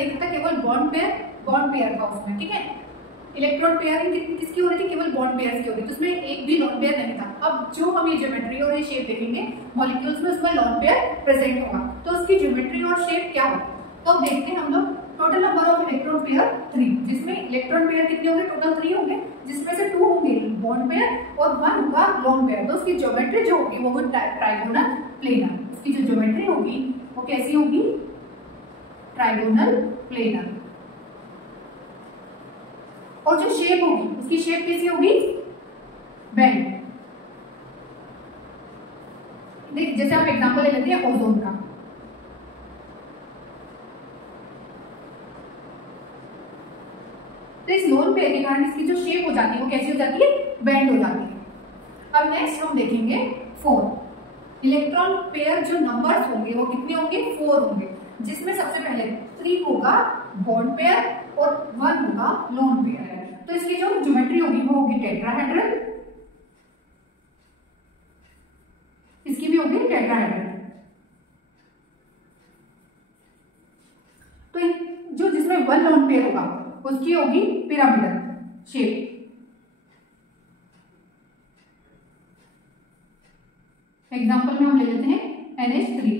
देखा था केवल बॉन्ड पेयर था उसमें, ठीक है। इलेक्ट्रॉन पेयरिंग किसकी हो रही थी, केवल बॉन्ड पेयर्स की हो रही थी, उसमें एक भी लोन पेयर नहीं था। अब जो हम ये ज्योमेट्री और ये शेप देखेंगे मॉलिक्यूल्स में, उसमें लोन पेयर प्रेजेंट होगा, तो उसकी ज्योमेट्री और शेप क्या होगा। तो अब देखते हैं हम लोग total number of electron pair 3, जिसमें इलेक्ट्रॉन पेयर कितने होंगे, टोटल 3 होंगे, जिसमें से 2 होंगे बॉन्ड पेयर और 1 होगा लोन पेयर। तो उसकी ज्योमेट्री जो होगी वो ट्राइगोनल प्लेनर, उसकी जो ज्योमेट्री होगी वो कैसी होगी, ट्राइगोनल प्लेनर। और जो शेप होगी उसकी शेप कैसी होगी, बेंड। देखिए जैसे आप एग्जांपल ले लेते हैं ओजोन का, तो इस लोन पेयर के कारण इसकी जो शेप हो जाती है वो कैसी हो जाती है, बेंड हो जाती है। अब नेक्स्ट हम देखेंगे 4 इलेक्ट्रॉन पेयर, जो नंबर्स होंगे वो कितने होंगे, 4 होंगे, जिसमें सबसे पहले 3 होगा बॉन्ड पेयर और 1 होगा लोन पेयर। तो इसकी जो ज्योमेट्री होगी वो होगी टेट्राहेड्रल, इसकी भी होगी टेट्राहेड्रल। तो जो जिसमें 1 लोन पेयर होगा उसकी होगी पिरामिडल शेप। एग्जांपल में हम ले लेते हैं NH3,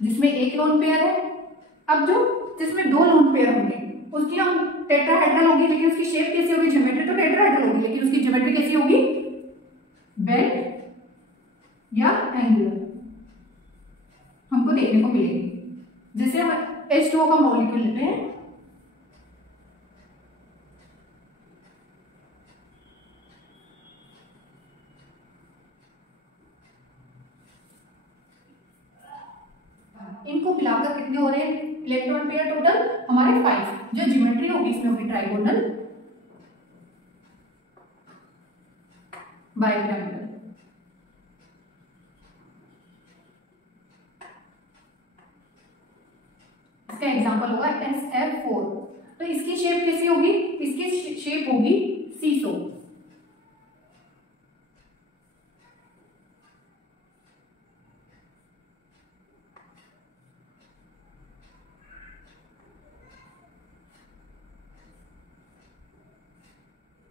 जिसमें 1 लोन पेयर है। अब जो जिसमें 2 लोन पेयर होंगे उसकी हम टेट्राहेड्रल होगी, लेकिन उसकी शेप कैसी होगी, ज्योमेट्री तो टेट्राहेड्रल होगी, लेकिन उसकी ज्योमेट्री कैसी होगी, बेंड या एंगुलर हमको देखने को मिलेगी। जैसे हम H2O का मॉलिक्यूल लेते हैं, इनको मिलाकर कितने हो रहे हैं इलेक्ट्रॉन पेयर, टोटल हमारे 5। जो ज्योमेट्री होगी इसमें होगी ट्राइगोनल बाइपिरामिडल। इसका एग्जांपल होगा SF4। तो इसकी शेप कैसी होगी, इसकी शेप होगी सीसो।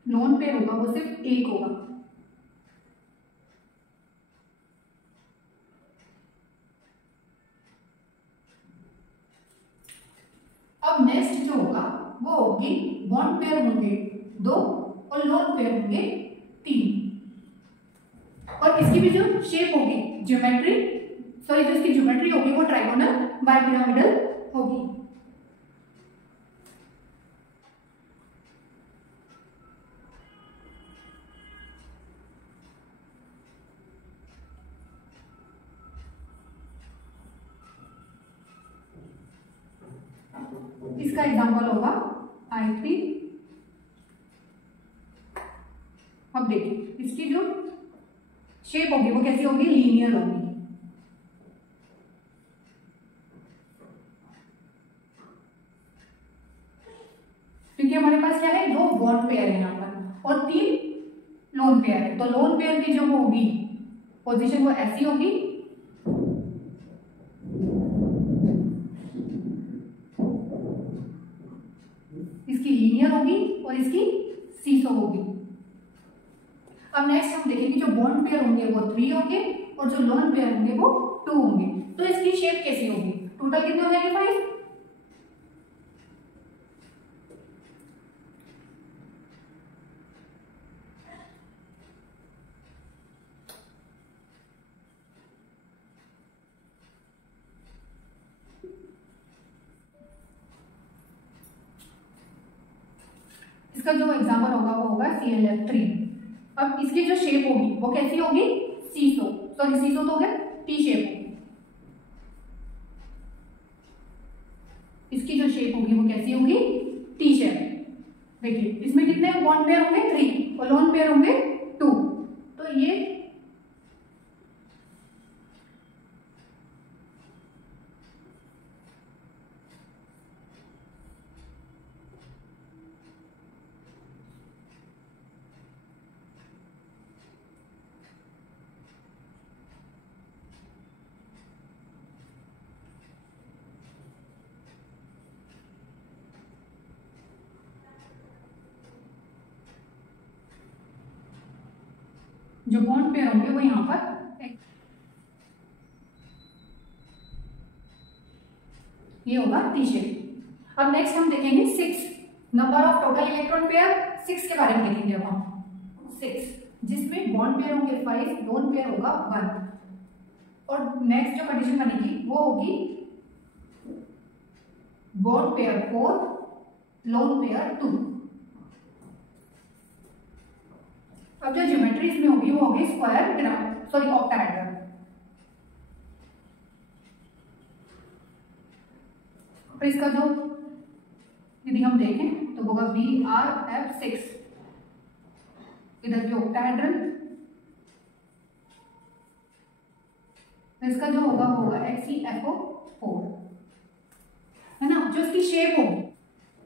लोन पेयर होगा वो सिर्फ 1 होगा। अब नेक्स्ट जो होगा वो होगी बॉन्ड पेयर होंगे 2 और लोन पेयर होंगे 3। और इसकी भी जो शेप होगी ज्योमेट्री, सॉरी जो इसकी ज्योमेट्री होगी वो ट्राइगोनल बाइपिरामिडल होगी। इसका एग्जांपल होगा I3। अब देखिए इसकी जो शेप होगी वो कैसी होगी, लीनियर होगी। क्योंकि हमारे पास क्या है, 2 बॉन्ड पेयर है यहाँ पर और 3 लोन पेयर है, तो लोन पेयर की जो होगी पोजीशन वो ऐसी होगी, इसकी लीनियर होगी और इसकी सीसो होगी। अब नेक्स्ट हम देखेंगे जो बॉन्ड पेयर होंगे वो 3 होंगे और जो लोन पेयर होंगे वो 2 होंगे। तो इसकी शेप कैसी होगी, टोटल कितने हो जाएंगे 5। इसका जो एग्जांपल होगा वो होगा ClF3। अब इसकी जो शेप होगी वो कैसी होगी, सीसो, सॉरी सीसो तो हो गया, टी शेप होगी। इसकी जो शेप होगी वो कैसी होगी, टी शेप। देखिए इसमें कितने बॉन्ड पेयर होंगे 3 और लोन पेयर होंगे 2। तो ये जो बॉन्ड पेयर होंगे वो यहाँ पर ये होगा टी शेप। अब नेक्स्ट हम देखेंगे 6 number of total electron pair 6 के बारे में देखेंगे। अब हम 6 जिसमें बॉन्ड पेयर होंगे 5, लोन पेयर होगा 1 और नेक्स्ट जो कंडीशन बनेगी वो होगी बॉन्ड पेयर 4, लोन पेयर 2। अब जो ज्योमेट्री इसमें होगी वो होगी स्क्वायर सॉरी ऑक्टाहेड्रल। और इसका जो यदि हम देखें तो होगा BRF6, इधर भी ऑक्टाहेड्रल, इसका जो होगा वो होगा XeFO4, है ना, जो इसकी शेप होगी।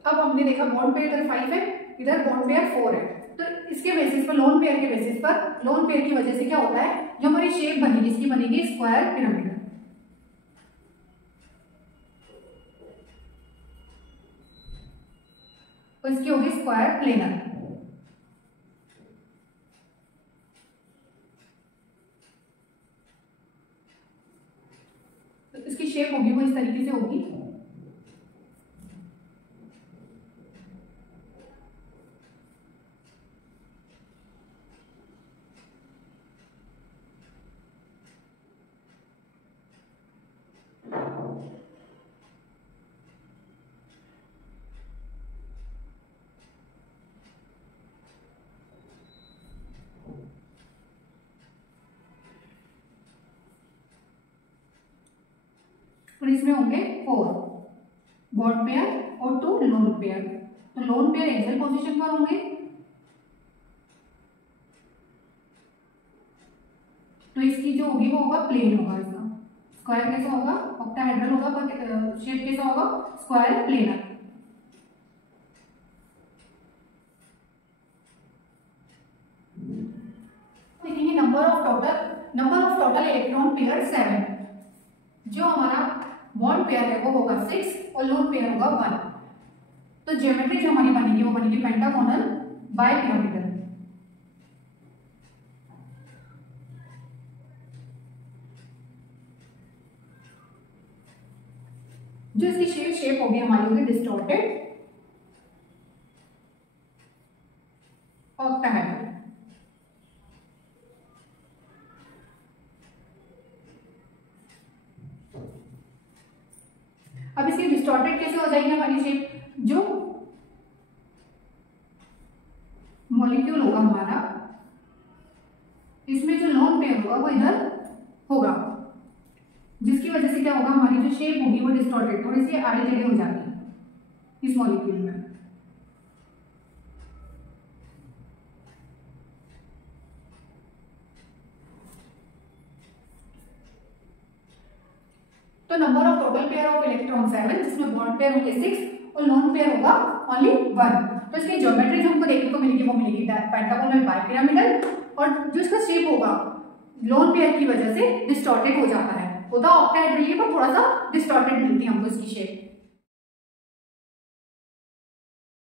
अब हमने देखा बॉन्ड पेयर इधर 5 है, इधर बॉन्ड पेयर 4 है, तो इसके बेसिस पर लोन पेयर के बेसिस पर लोन पेयर की वजह से क्या होता है, जो हमारी शेप बनेगी इसकी बनेगी स्क्वायर पिरामिड। तो इसकी होगी स्क्वायर प्लेनर। तो इसकी शेप होगी वो इस तरीके से होगी। और इसमें होंगे 4 बॉन्ड पेयर और 2 लोन पेयर। तो लोन पेयर एक्सियल पोजीशन पर होंगे, तो इसकी जो होगी वो होगा प्लेन होगा, इसका स्क्वायर कैसा होगा, ऑक्टाहेड्रल होगा पर शेप कैसा होगा स्क्वायर प्लेनर। देखेंगे number of total electron pair 7। जो हमारा बॉन्ड पेयर है वो होगा 6 और लोन पेयर होगा 1। तो ज्योमेट्री जो हमारी बनेगी वो बनेगी पेंटागोनल बाइपिरामिडल। जो इसकी शेप होगी हमारी होगी डिस्टॉर्टेड ऑक्टाहेड्रल। अब इसकी डिस्टॉर्टेड कैसे हो जाएगी हमारी शेप, जो मॉलिक्यूल होगा हमारा इसमें जो लोन पेयर होगा वो इधर होगा, जिसकी वजह से क्या होगा हमारी जो शेप होगी वो डिस्टॉर्टेड थोड़ी सी आड़े टेढ़े हो जाती है इस मॉलिक्यूल में। तो number of total pair of electron 7 जिसमें बॉन्ड पेयर होंगे 6 और लोन पेयर होगा ओनली 1। तो इसकी ज्योमेट्री जो हमको देखने को मिलेगी वो मिलेगी पेंटागोनल बाइपिरामिडल, और जो इसका शेप होगा लोन पेयर की वजह से डिस्टॉर्टेड हो जाता है, होता ऑक्टाहेड्रल पर थोड़ा सा डिस्टॉर्टेड मिलती है हमको इसकी शेप।